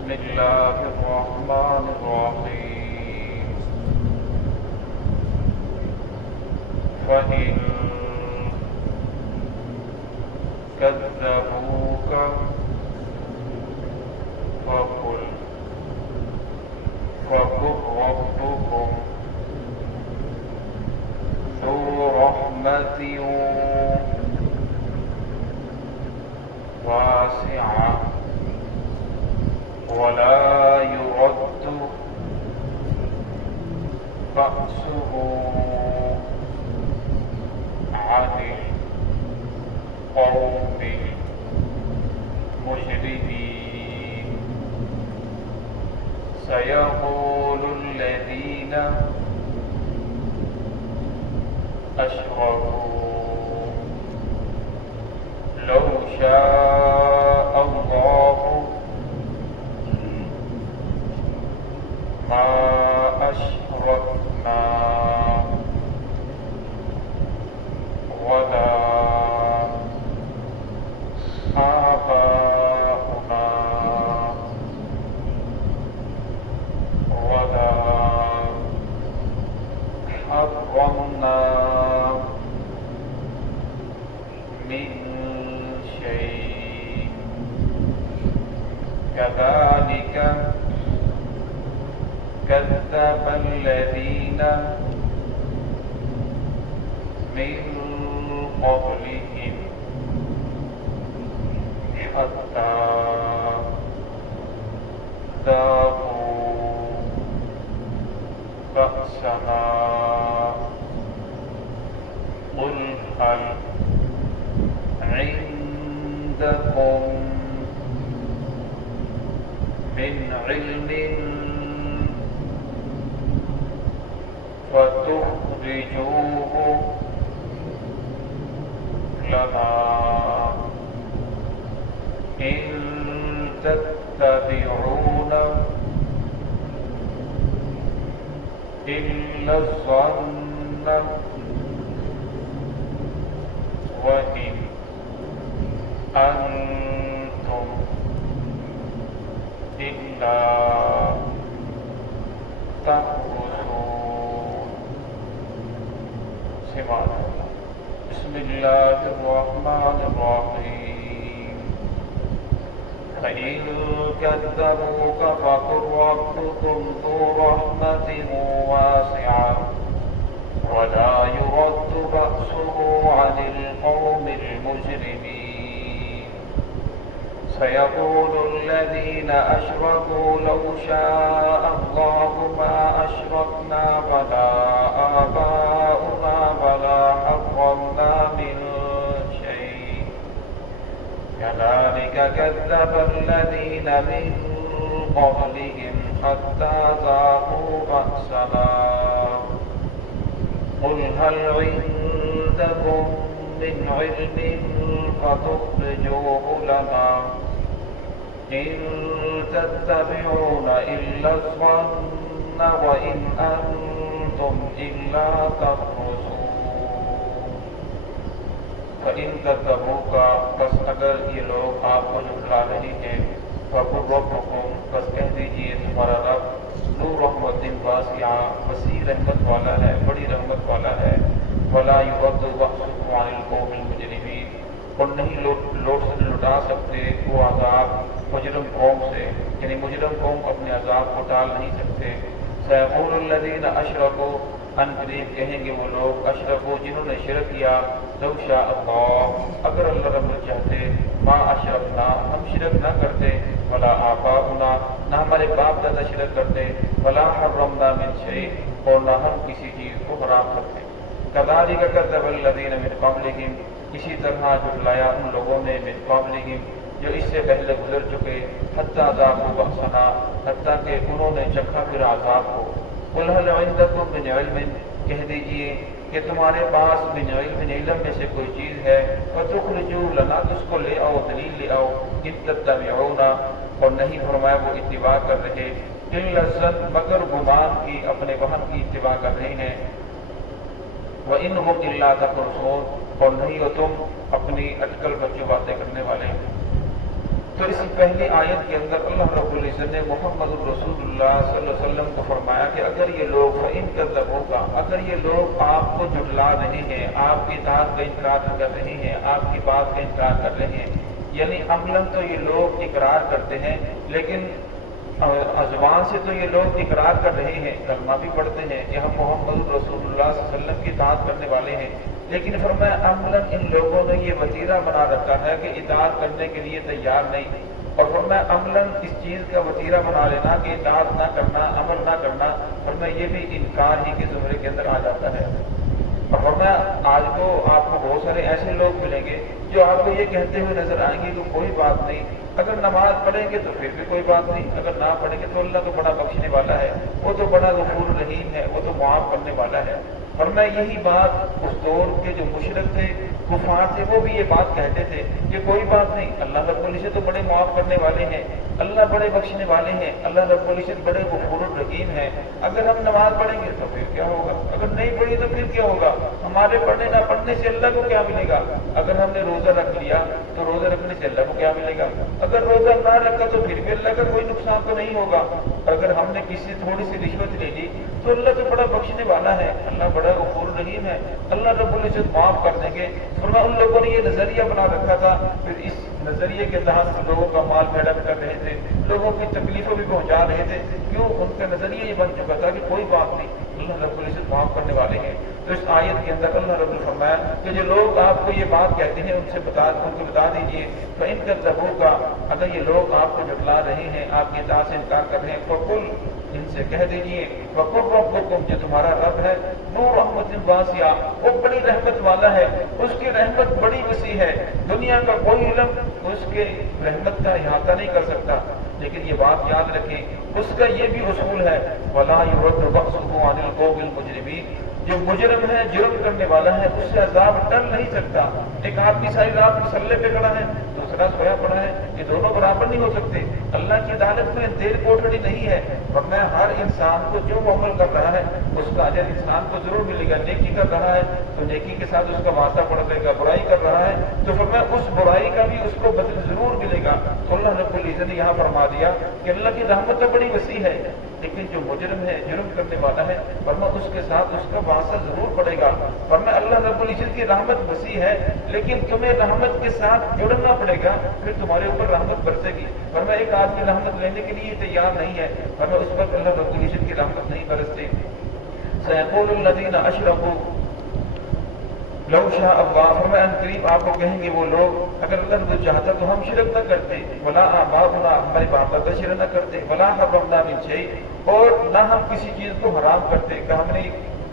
بسم الله الرحمن الرحيم فإن كذبوك فقل ربكم ذو رحمة واسعة ولا يرد بأسه عن القوم المجرمين سيقول الذين أشركوا لو شاء الله ما أشركنا ولا آباؤنا ولا حرمنا من شيء كذلك كذب الذين من قبلهم حتى ذاقوا بأسنا قل هل عندكم من علم فتخرجوه لنا إن تتبعون إلا الظن وإن أنتم إلا تخرصون. بسم الله الرحمن الرحيم فإن كذبوك فقل ربكم ذو رحمة واسعة ولا يرد بأسه عن القوم المجرمين سيقول الذين أشركوا لو شاء الله ما أشركنا ولا آباؤنا ولا حرمنا من شيء كذلك كذب الذين من قبلهم حتى ذاقوا بأسنا قل هل عندكم من علم فتخرجوه لنا إن تتبعون إلا الظن وإن أنتم إلا تخرصون. فإن كذبوك بس اگر یہ لوگ آپ کو جھٹلا رہے ہیں فقل ربكم بس کہہ دیجئے تمہارا رب ذو رحمت واسعہ وسیع رحمت والا ہے، بڑی رحمت والا ہے، ولا يرد بأسه عن القوم المجرمين اور نہیں لوٹا سکتے وہ عذاب مجرم قوم سے، یعنی مجرم قوم اپنے عذاب کو ٹال نہیں سکتے. سيقول الذين أشركوا ان قریب کہیں گے وہ لوگ اشرکو جنہوں نے شرک کیا لو شاء اللہ اگر اللہ رب چاہتے ما اشرکنا ہم شرک نہ کرتے ولا آباؤنا نہ ہمارے باپ دادا شرک کرتے ولا حرمنا من شیء اور نہ ہم کسی چیز کو حرام کرتے. کذالک کذب الذین من قبلہم اسی طرح جھٹلایا ان لوگوں نے من قبلہم جو اس سے پہلے گزر چکے حتی ذاقوا بأسنا حتیٰ کہ انہوں نے چکھا پھر عذاب کو. قل هل عندکم من علم کہہ دیجئے کہ تمہارے پاس من علم میں سے کوئی چیز ہے فتخرجوا لنا تو اس کو لے آؤ دلیل لے آؤ ان تتبعون اور نہیں فرمایا وہ اتباع کر رہے الا الظن مگر گمان کی اپنے وہم کی اتباع کر رہے ہیں وَإِنْهُمْ إِلَّا تَخْرُصُونَ اور نہیں ہو تم اپنی اٹکل بچوں باتیں کرنے والے. تو اس پہلی آیت کے اندر اللہ رب العزت نے محمد رسول اللہ صلی اللہ علیہ وسلم کو فرمایا کہ اگر یہ لوگ فَإِن كَذَّبُوكَ، اگر یہ لوگ آپ کو جھٹلا رہے ہیں، آپ کی اطاعت کا انکار کر رہے ہیں، آپ کی بات کا انکار کر رہے ہیں، یعنی عملاً تو یہ لوگ اقرار کرتے ہیں لیکن زبان سے تو یہ لوگ اقرار کر رہے ہیں، کلمہ بھی پڑھتے ہیں کہ ہم محمد رسول اللہ صلی اللہ علیہ وسلم کی اطاعت کرنے والے ہیں، لیکن فرمایا عملاً ان لوگوں نے یہ وتیرہ بنا رکھا ہے کہ اطاعت کرنے کے لیے تیار نہیں، اور فرمایا عملاً اس چیز کا وتیرہ بنا لینا کہ اطاعت نہ کرنا، عمل نہ کرنا، فرمایا یہ بھی انکار ہی کے زمرے کے اندر آ جاتا ہے۔ اور فرمایا آج کو آپ کو بہت سارے ایسے لوگ ملیں گے جو آپ کو یہ کہتے ہوئے نظر آئیں گے کہ کوئی بات نہیں، اگر نماز پڑھیں گے تو پھر بھی کوئی بات نہیں، اگر نہ پڑھیں گے تو اللہ تو بڑا بخشنے والا ہے، وہ تو بڑا غفور رحیم ہے، وہ تو معاف کرنے والا ہے۔ فرمایا یہی بات اس دور کے جو مشرک تھے، کفار تھے، وہ بھی یہ بات کہتے تھے کہ کوئی بات نہیں، اللہ رب العزت تو بڑے معاف کرنے والے ہیں، اللہ بڑے بخشنے والے ہیں، اللہ رب العزت بڑے غفور الرحیم ہیں، اگر ہم نماز پڑھیں گے تو پھر کیا ہوگا، اگر نہیں پڑھی تو پھر کیا ہوگا، ہمارے پڑھنے نہ پڑھنے سے اللہ کو کیا ملے گا، اگر ہم نے روزہ رکھ لیا تو روزہ رکھنے سے اللہ کو کیا ملے گا، اگر روزہ نہ رکھا تو پھر بھی اللہ کا کوئی نقصان تو نہیں ہوگا، اگر ہم نے کسی تھوڑی سی رشوت لے لی تو اللہ تو بڑا بخشنے والا ہے، اللہ بڑا غفور رحیم ہے، اللہ رب العزت معاف کر دیں گے۔ فرمایا ان لوگوں نے یہ نظریہ بنا رکھا تھا، پھر اس نظریے کے تحت لوگوں کا مال میڈا کر رہے تھے، لوگوں کی تکلیفوں بھی پہنچا رہے تھے، کیوں ان کا نظریہ یہ بن چکا تھا کہ کوئی بات نہیں، اللہ رب العزت معاف کرنے والے ہیں۔ تو اس آیت کے اندر اللہ رب العزت فرمایا کہ جو لوگ آپ کو یہ بات کہتے ہیں ان کو بتا دیجیے فَإِن كَذَّبُوكَ، اگر یہ لوگ آپ کو جھٹلا رہے ہیں، آپ کی اطاعت سے انکار کر رہے ہیں، فَقُلْ، ان سے کہہ دیجیے وَقُلْ رَبُّكُمْ، جو تمہارا رب ہے، ذُو رَحْمَةٍ وَاسِعَةٍ، وہ بڑی رحمت والا ہے، اس کی رحمت بڑی وسیع ہے، دنیا کا کوئی علم اس کے رحمت کا احاطہ نہیں کر سکتا۔ لیکن یہ بات یاد رکھیں، اس کا یہ بھی اصول ہے وَلَا يُرَدُّ بَأْسُهُ عَنِ الْقَوْمِ الْمُجْرِمِينَ، جو مجرم ہے، جرم کرنے والا ہے، اس سے عذاب ٹل نہیں سکتا۔ ایک آدمی ساری رات مسلح پہ کھڑا ہے، دوسرا سویا پڑا ہے، یہ دونوں برابر نہیں ہو سکتے۔ اللہ کی عدالت میں دیر کوٹڑی نہیں ہے، ورنہ ہر انسان کو جو وہ عمل کر رہا ہے اس کا اجر انسان کو ضرور ملے گا۔ نیکی کر رہا ہے تو نیکی کے ساتھ اس کا واسطہ پڑ جائے گا، برائی کر رہا ہے تو فرمایا اس برائی کا بھی اس کو بدل ضرور ملے گا۔ تو اللہ رب العزت نے یہاں فرما دیا کہ اللہ کی رحمت تو بڑی وسیع ہے، لیکن جو مجرم ہے، جرم کرنے والا ہے، فرمایا اس کے ساتھ اس کا واسطہ ضرور پڑے گا۔ فرمایا اللہ رب العزت کی رحمت وسیع ہے، لیکن تمہیں رحمت کے ساتھ جڑنا پڑے گا، پھر تمہارے اوپر رحمت برسے گی۔ فرمایا ایک آدمی رحمت لینے کے لیے تیار نہیں ہے، فرمایا اس پر اللہ رب العزت کی رحمت نہیں برستی۔ سَيَقُولُ الَّذِينَ أَشْرَكُوا لَوْ شَاءَ اللَّهُ، فرمایا ان قریب آپ کو کہیں گے وہ لوگ اگر اللہ نے چاہتا تو ہم شرک نہ کرتے، وَلَا آبَاؤُنَا، ہمارے باپ دادا شرک نہ کرتے، وَلَا حَرَّمْنَا مِن شَيْءٍ، اور نہ ہم کسی چیز کو حرام کرتے کہ ہم نے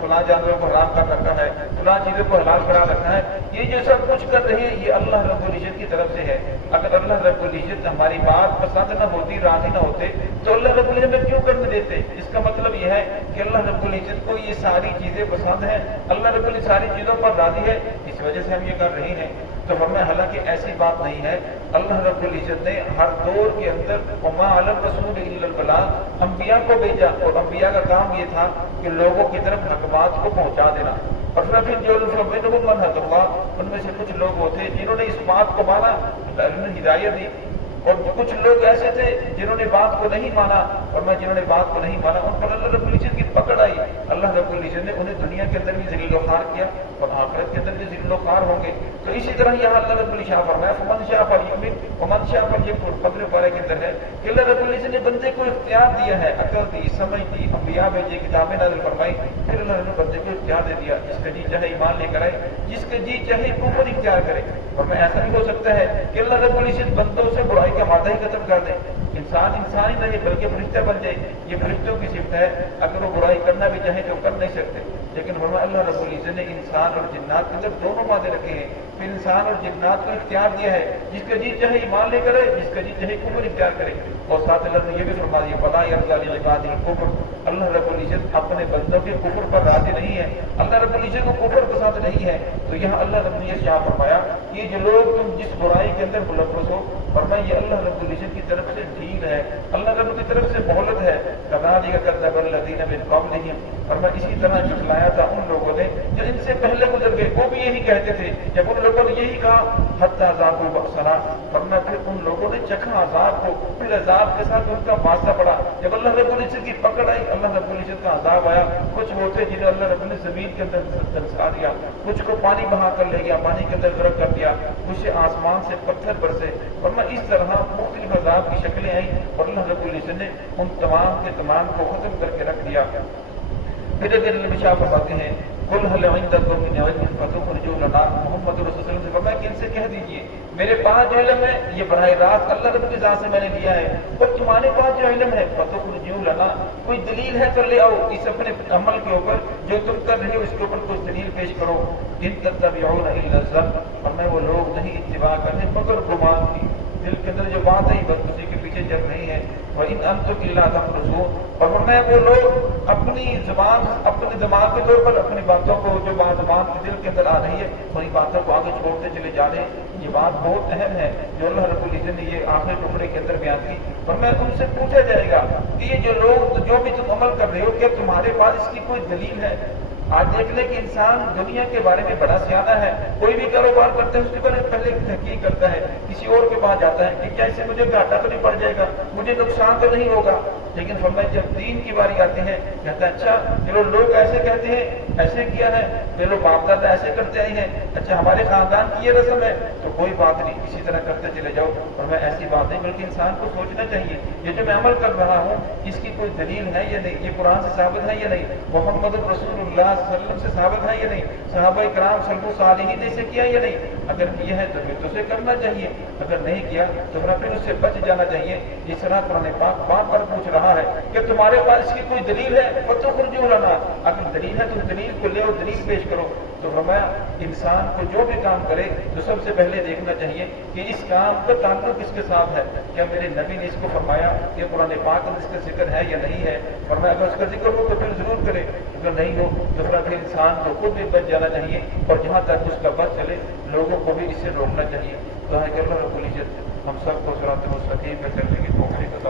فلاں جانوروں کو حرام کر رکھا ہے، فلاں چیزوں کو حلال کرا رکھا ہے، یہ جو سب کچھ کر رہے ہیں یہ اللہ رب العزت کی طرف سے ہے۔ اگر اللہ رب العزت ہماری بات پسند نہ ہوتی، راضی نہ ہوتے تو اللہ رب العزت میں کیوں کرنے دیتے؟ اس کا مطلب یہ ہے کہ اللہ رب العزت کو یہ ساری چیزیں پسند ہیں، اللہ رب العزت ساری چیزوں پر راضی ہے، اس وجہ سے ہم یہ کر رہے ہیں۔ تو ہمیں حالانکہ ایسی بات نہیں ہے، اللہ رب العزت نے ہر دور کے اندر وَمَا عَلَى الرَّسُولِ إِلَّا الْبَلَاغُ، انبیاء کو بھیجا، اور انبیاء کا کام یہ تھا کہ لوگوں کی طرف حق بات کو پہنچا دینا۔ اور پھر جو فَمِنْهُم مَّنْ هَدَى اللَّهُ، ان میں سے کچھ لوگ ہوتے جنہوں نے اس بات کو مانا، اللہ نے ہدایت دی، اور کچھ لوگ ایسے تھے جنہوں نے بات کو نہیں مانا، اور میں جنہوں نے بات کو نہیں مانا ان پر اللہ رب العزت کی پکڑ آئی، اللہ رب العزت نے انہیں دنیا کے اندر بھی ذلیل و خوار کیا اور آخرت کے اندر بھی ذلیل و خوار ہوں گے۔ تو اسی طرح یہاں اللہ رب العزت فرمایا فمن شاء فلیؤمن ومن شاء فلیکفر، 15 پارے کے اندر ہے کہ اللہ رب العزت نے بندے کو اختیار دیا ہے، عقل دی، سمجھ دی، انبیاء بھیجے، کتابیں نازل فرمائی، پھر اللہ نے بندے کو اختیار دے دیا، جس کا جی چاہے ایمان لے کر آئے، جس کا جی چاہے کفر اختیار کرے۔ اور میں ایسا نہیں ہو سکتا ہے کہ اللہ رب العزت بندوں سے برائی کا مادہ ہی ختم کر دے، انسان انسان ہی نہیں بلکہ فرشتہ بن جائے، یہ فرشتوں کی صفت ہے، اگر وہ برائی کرنا بھی چاہیں تو کر نہیں سکتے۔ لیکن فرمایا اللہ رب العزت نے انسان اور جنات کے اندر دونوں مادے رکھے ہیں، پھر انسان اور جنات کو اختیار دیا ہے، جس کا جی چاہے ایمان لے کرے، جس کا جی چاہے کفر اختیار کرے۔ اور ساتھ اللہ نے یہ بھی فرما دیا فَلَا يَرْضَىٰ لِعِبَادِهِ الْكُفْرَ، اللہ رب العزت اپنے بندوں کے کفر پر راضی نہیں ہے، اللہ رب العزت کو کفر پسند نہیں ہے۔ تو یہاں اللہ رب نے یہ فرمایا یہ جو لوگ تم جس برائی کے اندر ملوث ہو، فرمایا یہ اللہ رب العزت کی طرف سے ڈھیل ہے، اللہ رب کی طرف سے مہلت ہے، وَكَذَٰلِكَ كَذَّبَ الَّذِينَ مِن قَبْلِهِمْ، اور میں اسی طرح جھٹلایا تھا ان لوگوں نے جو ان سے پہلے گزر گئے، وہ بھی یہی کہتے تھے، جب ان لوگوں نے یہی کہا حَتَّىٰ ذَاقُوا بَأْسَنَا، ورنہ پھر ان لوگوں نے چکھا عذاب کو، پھر عذاب کے ساتھ ان کا واسطہ پڑا، جب اللہ رب العزت کی پکڑ آئی، اللہ رب العزت کا عذاب آیا، کچھ وہ تھے جنہیں اللہ رب العزت زمین کے اندر دھنسا دیا، کچھ کو پانی بہا کر لے گیا، پانی کے اندر غرق کر دیا، کچھ آسمان سے پتھر برسے، ورنہ اس طرح مختلف عذاب کی شکلیں آئیں اور اللہ رب العزت نے ان تمام کے تمام کو ختم کر کے رکھ دیا۔ پھر اگر شاہ فرماتے ہیں قل هل عندكم من علم فتخرجوا لنا، محمد رسول اللہ صلی اللہ علیہ وسلم سے فرمایا کہ ان سے کہہ دیجئے میرے پاس جو علم ہے یہ براہ راست اللہ رب کی ذات سے میں نے لیا ہے، اور تمہارے پاس جو علم ہے فتخرجوا لنا، کوئی دلیل ہے تو لے آؤ اس اپنے عمل کے اوپر جو تم کر رہے ہو، اس کے اوپر کچھ دلیل پیش کرو۔ ان تتبعون الا الظن، اور میں وہ لوگ نہیں اتباع کرتے مگر گمان کی، دل کے اندر جو بات ہے بس اسی کے پیچھے چل رہی ہے۔ وَإِنْ أَنْتُمْ إِلَّا تَخْرُصُونَ، اور ورنہ وہ لوگ اپنی زبان اپنے دماغ کے طور پر اپنی باتوں کو جو بات زبان کے دل کے اندر آ رہی ہے وہی باتوں کو آگے چھوڑتے چلے جا رہے ہیں۔ یہ بات بہت اہم ہے جو اللہ رب العزت نے یہ آخری ٹکڑے کے اندر بیان کی، ورنہ تم سے پوچھا جائے گا کہ یہ جو لوگ جو بھی تم عمل کر رہے ہو کیا تمہارے پاس اس کی کوئی دلیل ہے؟ آج دیکھ لیں کہ انسان دنیا کے بارے میں بڑا سیاںہ ہے، کوئی بھی کاروبار کرتا ہے اس کے بارے میں پہلے تحقیق کرتا ہے، کسی اور کے پاس جاتا ہے کہ کیا اس سے مجھے گھاٹا تو نہیں پڑ جائے گا، مجھے نقصان تو نہیں ہوگا، لیکن فرمایا جب دین کی باری آتی ہے کہتا ہے اچھا چلو لوگ ایسے کہتے ہیں ایسے کیا ہے، چلو باپ دادا ایسے کرتے آئے ہیں، اچھا ہمارے خاندان کی یہ رسم ہے تو کوئی بات نہیں اسی طرح کرتے چلے جاؤ۔ اور میں ایسی بات نہیں، بلکہ انسان کو سوچنا چاہیے یہ جو میں عمل کر رہا ہوں اس کی کوئی دلیل ہے یا نہیں، یہ قرآن سے ثابت ہے یا نہیں، محمد رسول اللہ صلی اللہ علیہ وسلم سے ثابت ہے یا نہیں، صحابہ کرام سلف صالحین نے سے کیا یا نہیں، اگر کیا ہے تو پھر تو اسے کرنا چاہیے، اگر نہیں کیا تو پھر اس سے بچ جانا چاہیے۔ اس طرح قرآن پاک بار بار پوچھ رہا ہے کہ تمہارے پاس اس کی کوئی دلیل ہے فتخرجوا لنا، اگر دلیل ہے تو دلیل کو لے اور دلیل پیش کرو۔ تو فرمایا انسان کو جو بھی کام کرے تو سب سے پہلے دیکھنا چاہیے کہ اس کام کا تعلق کس کے ساتھ ہے، کیا میرے نبی نے اس کو فرمایا کہ قرآن پاک میں اس کا ذکر ہے یا نہیں ہے، فرمایا اگر اس کا ذکر ہو تو پھر ضرور کرے، اگر نہیں ہو تو پھر انسان کو خود بھی بچ جانا چاہیے، اور جہاں تک اس کا بچ چلے لوگوں کو بھی اس سے روکنا چاہیے۔ تو ہے کہ اللہ رب العزت ہم سب کو صراط مستقیم پہ چلنے کی توفیق عطا